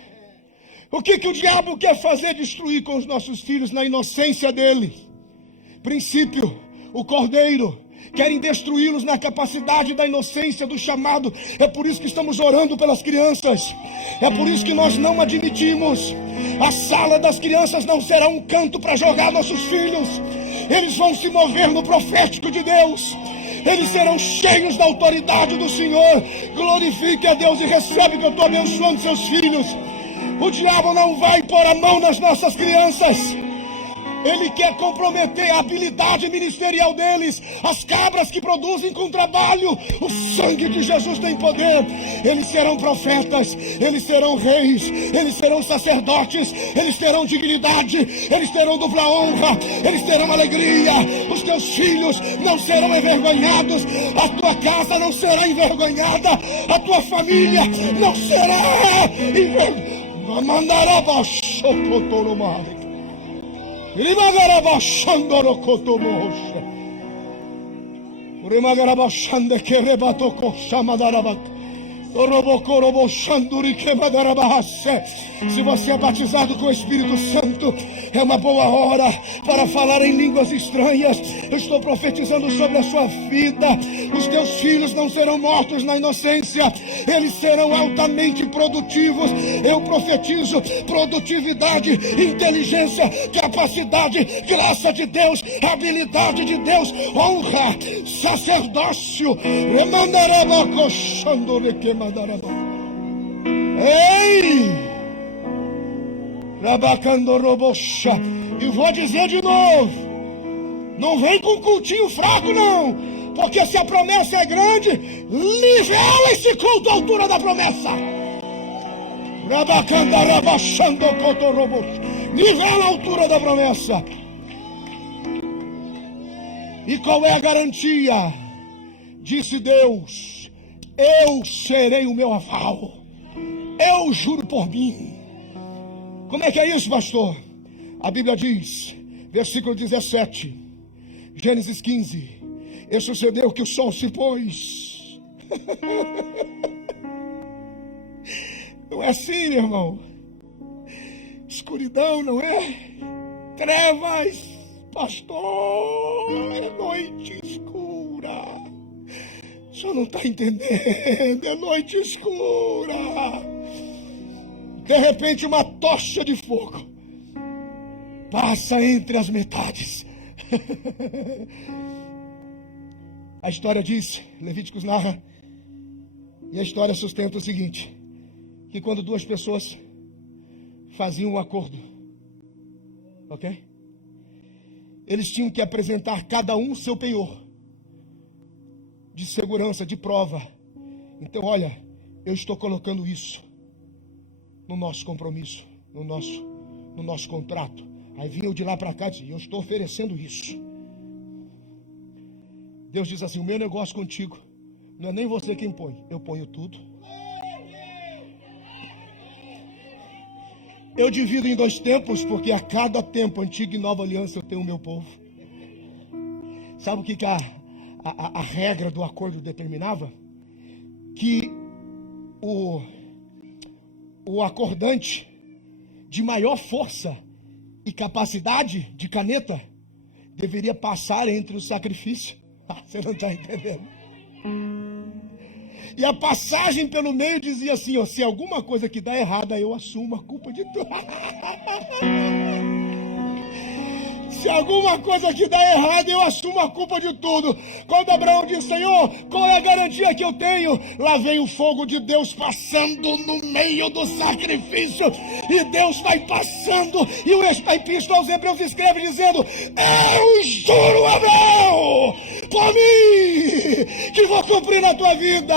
O que o diabo quer fazer? Destruir com os nossos filhos na inocência deles. Princípio, o cordeiro. Querem destruí-los na capacidade da inocência, do chamado. É por isso que estamos orando pelas crianças. É por isso que nós não admitimos. A sala das crianças não será um canto para jogar nossos filhos. Eles vão se mover no profético de Deus. Eles serão cheios da autoridade do Senhor. Glorifique a Deus e recebe que eu estou abençoando seus filhos. O diabo não vai pôr a mão nas nossas crianças. Ele quer comprometer a habilidade ministerial deles. As cabras que produzem com trabalho. O sangue de Jesus tem poder. Eles serão profetas. Eles serão reis. Eles serão sacerdotes. Eles terão dignidade. Eles terão dupla honra. Eles terão alegria. Os teus filhos não serão envergonhados. A tua casa não será envergonhada. A tua família não será envergonhada. Mandará baixo o mar. Rimagarabashandorokotomosha. Rimagarabashande kerebatokoshamadarabat. Se você é batizado com o Espírito Santo, é uma boa hora para falar em línguas estranhas. Eu estou profetizando sobre a sua vida. Os teus filhos não serão mortos na inocência. Eles serão altamente produtivos. Eu profetizo produtividade, inteligência, capacidade, graça de Deus, habilidade de Deus, honra, sacerdócio. Ei! Rabacandorobosha. E vou dizer de novo: não vem com cultinho fraco, não. Porque se a promessa é grande, nivela esse culto à altura da promessa. Rabacandarabachandocotorobosh. Nivela a altura da promessa. E qual é a garantia? Disse Deus: eu serei o meu aval. Eu juro por mim. Como é que é isso, pastor? A Bíblia diz, versículo 17, Gênesis 15: e sucedeu que o sol se pôs. Não é assim, irmão? Escuridão, não é? Trevas, pastor, é noite escura. Só não está entendendo, é noite escura. De repente uma tocha de fogo passa entre as metades. A história diz, Levíticos narra, e a história sustenta o seguinte: que quando duas pessoas faziam um acordo, Ok? Eles tinham que apresentar cada um seu penhor de segurança, de prova. Então, olha, eu estou colocando isso no nosso compromisso, no nosso contrato. Aí vinha eu de lá para cá e disse, eu estou oferecendo isso. Deus diz assim, o meu negócio contigo não é nem você quem põe, eu ponho tudo. Eu divido em 2 tempos, porque a cada tempo, antiga e nova aliança, eu tenho o meu povo. Sabe o que a regra do acordo determinava? Que o acordante de maior força e capacidade de caneta deveria passar entre o sacrifício. Você não está entendendo? E a passagem pelo meio dizia assim, ó, se alguma coisa que dá errada, eu assumo a culpa de tudo. Se alguma coisa que dá errado, eu assumo a culpa de tudo. Quando Abraão diz, Senhor, qual é a garantia que eu tenho? Lá vem o fogo de Deus passando no meio do sacrifício. E Deus vai passando. E o Epístola aos Hebreus escreve dizendo, eu juro, Abraão, por mim, que vou cumprir na tua vida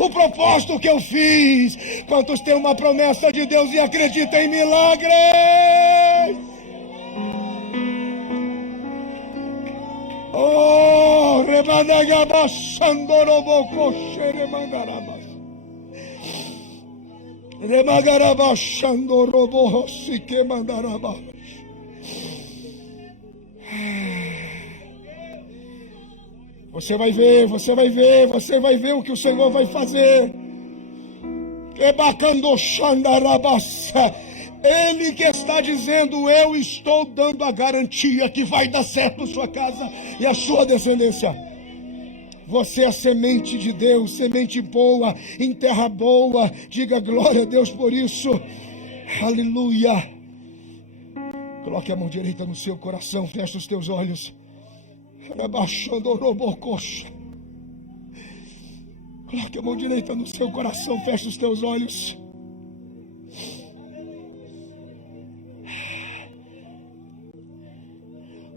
o propósito que eu fiz. Quantos têm uma promessa de Deus e acreditam em milagres? Oh, você vai ver, você vai ver, você vai ver o que o Senhor vai fazer. Ele que está dizendo, eu estou dando a garantia que vai dar certo a sua casa e a sua descendência. Você é semente de Deus, semente boa, em terra boa. Diga glória a Deus por isso. Aleluia. Coloque a mão direita no seu coração, feche os teus olhos. Coloque a mão direita no seu coração, feche os teus olhos.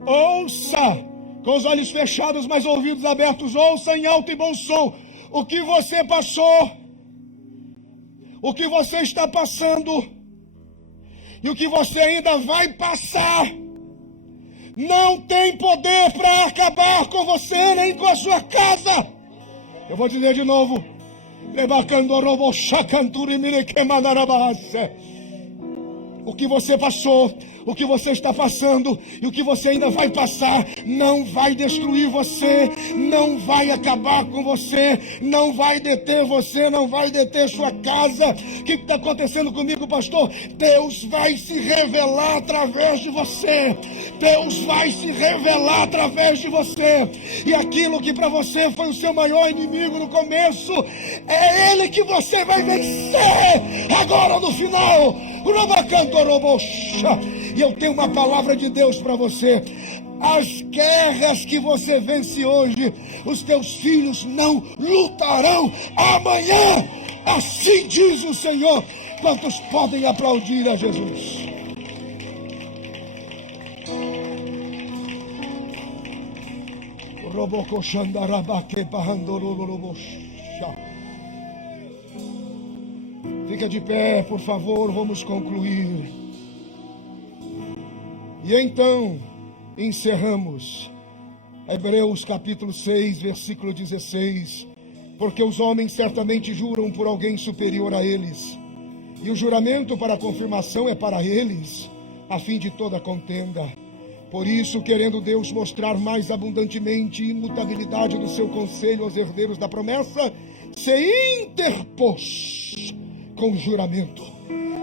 Ouça, com os olhos fechados, mas ouvidos abertos, ouça em alto e bom som o que você passou, o que você está passando e o que você ainda vai passar. Não tem poder para acabar com você nem com a sua casa. Eu vou dizer de novo. O que você passou, o que você está passando e o que você ainda vai passar não vai destruir você, não vai acabar com você, não vai deter você, não vai deter sua casa. O que está acontecendo comigo, pastor? Deus vai se revelar através de você. Deus vai se revelar através de você. E aquilo que para você foi o seu maior inimigo no começo, é ele que você vai vencer agora no final. E eu tenho uma palavra de Deus para você. As guerras que você vence hoje, os teus filhos não lutarão amanhã. Assim diz o Senhor. Quantos podem aplaudir a Jesus? Fica de pé, por favor, vamos concluir. E então, encerramos Hebreus capítulo 6, versículo 16. Porque os homens certamente juram por alguém superior a eles, e o juramento para a confirmação é para eles, a fim de toda contenda. Por isso, querendo Deus mostrar mais abundantemente a imutabilidade do seu conselho aos herdeiros da promessa, se interpôs com juramento,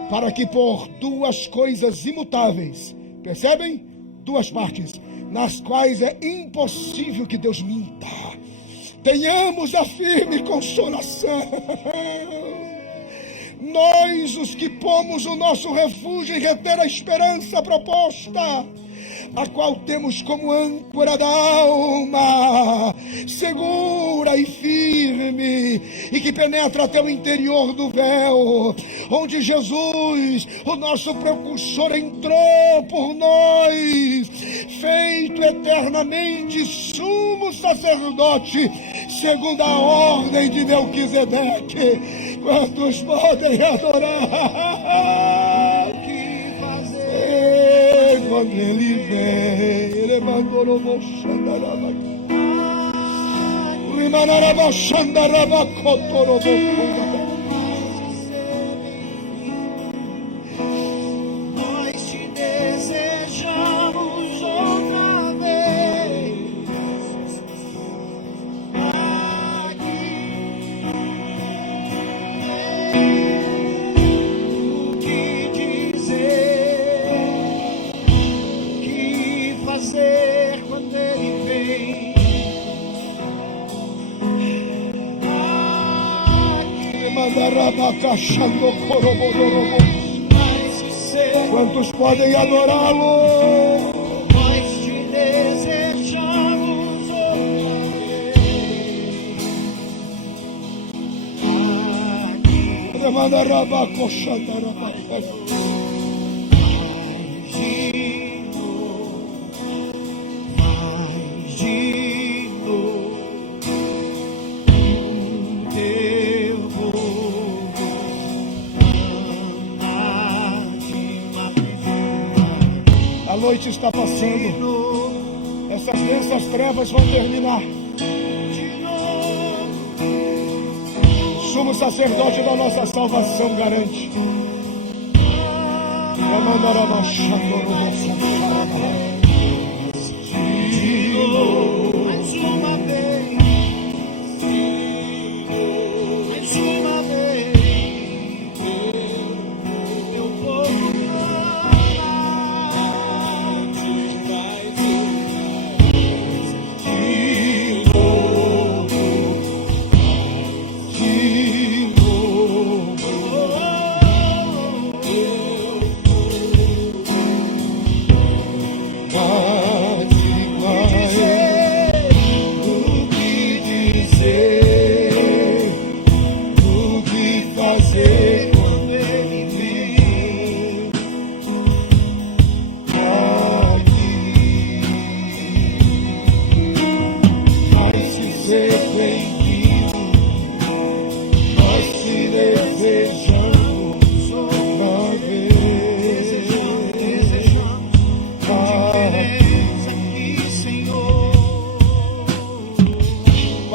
para que por 2 coisas imutáveis, percebem? 2 partes, nas quais é impossível que Deus minta, tenhamos a firme consolação. Nós, os que pomos o nosso refúgio em reter a esperança proposta, a qual temos como âncora da alma, segura e firme, e que penetra até o interior do véu, onde Jesus, o nosso precursor, entrou por nós, feito eternamente sumo sacerdote, segundo a ordem de Melquisedeque. Quantos podem adorar? O que fazer quando ele vem? Ele mandou no Mochandaraba. Rimanaraba Xandaraba Cotorobo. Nós te desejamos outra vez. O que dizer, o que fazer quando ele vem? Mandaraba Cachando Corobodorobo. Quantos podem adorá-lo? Nós te desejamos outra vez. Mandaraba Cochandaraba. A noite está passando, essas densas trevas vão terminar. Sumo sacerdote da nossa salvação garante. Mais uma vez, eu vou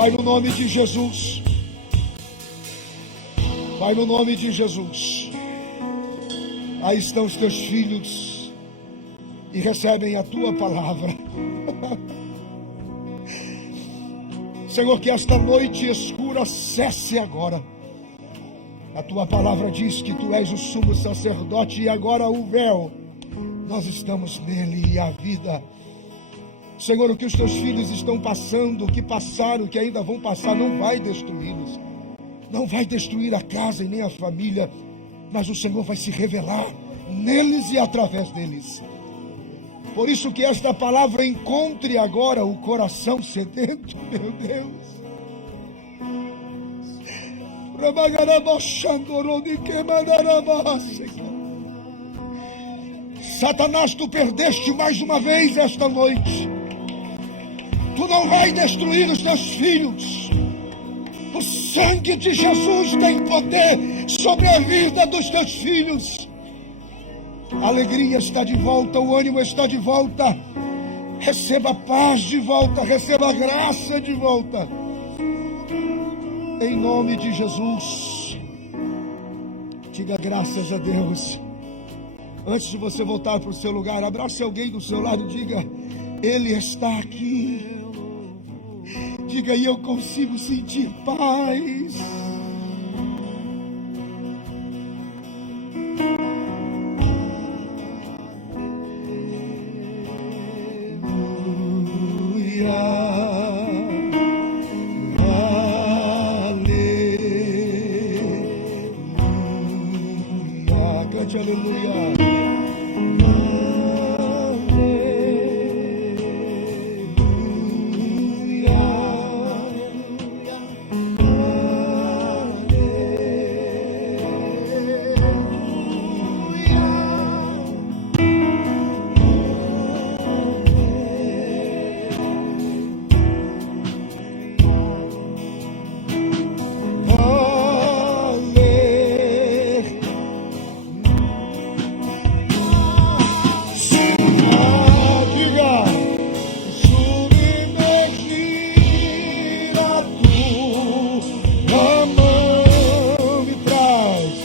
Pai, no nome de Jesus. Pai, no nome de Jesus. Aí estão os teus filhos e recebem a tua palavra. Senhor, que esta noite escura cesse agora. A tua palavra diz que tu és o sumo sacerdote e agora o véu. Nós estamos nele e a vida. Senhor, o que os teus filhos estão passando, o que passaram, o que ainda vão passar, não vai destruí-los. Não vai destruir a casa e nem a família, mas o Senhor vai se revelar neles e através deles. Por isso que esta palavra encontre agora o coração sedento, meu Deus. Satanás, tu perdeste mais uma vez esta noite. Tu não vai destruir os teus filhos. O sangue de Jesus tem poder sobre a vida dos teus filhos. A alegria está de volta, o ânimo está de volta. Receba a paz de volta, receba a graça de volta. Em nome de Jesus. Diga graças a Deus. Antes de você voltar para o seu lugar, abrace alguém do seu lado e diga: Ele está aqui. Diga: e eu consigo sentir paz. Aleluia. Cante aleluia.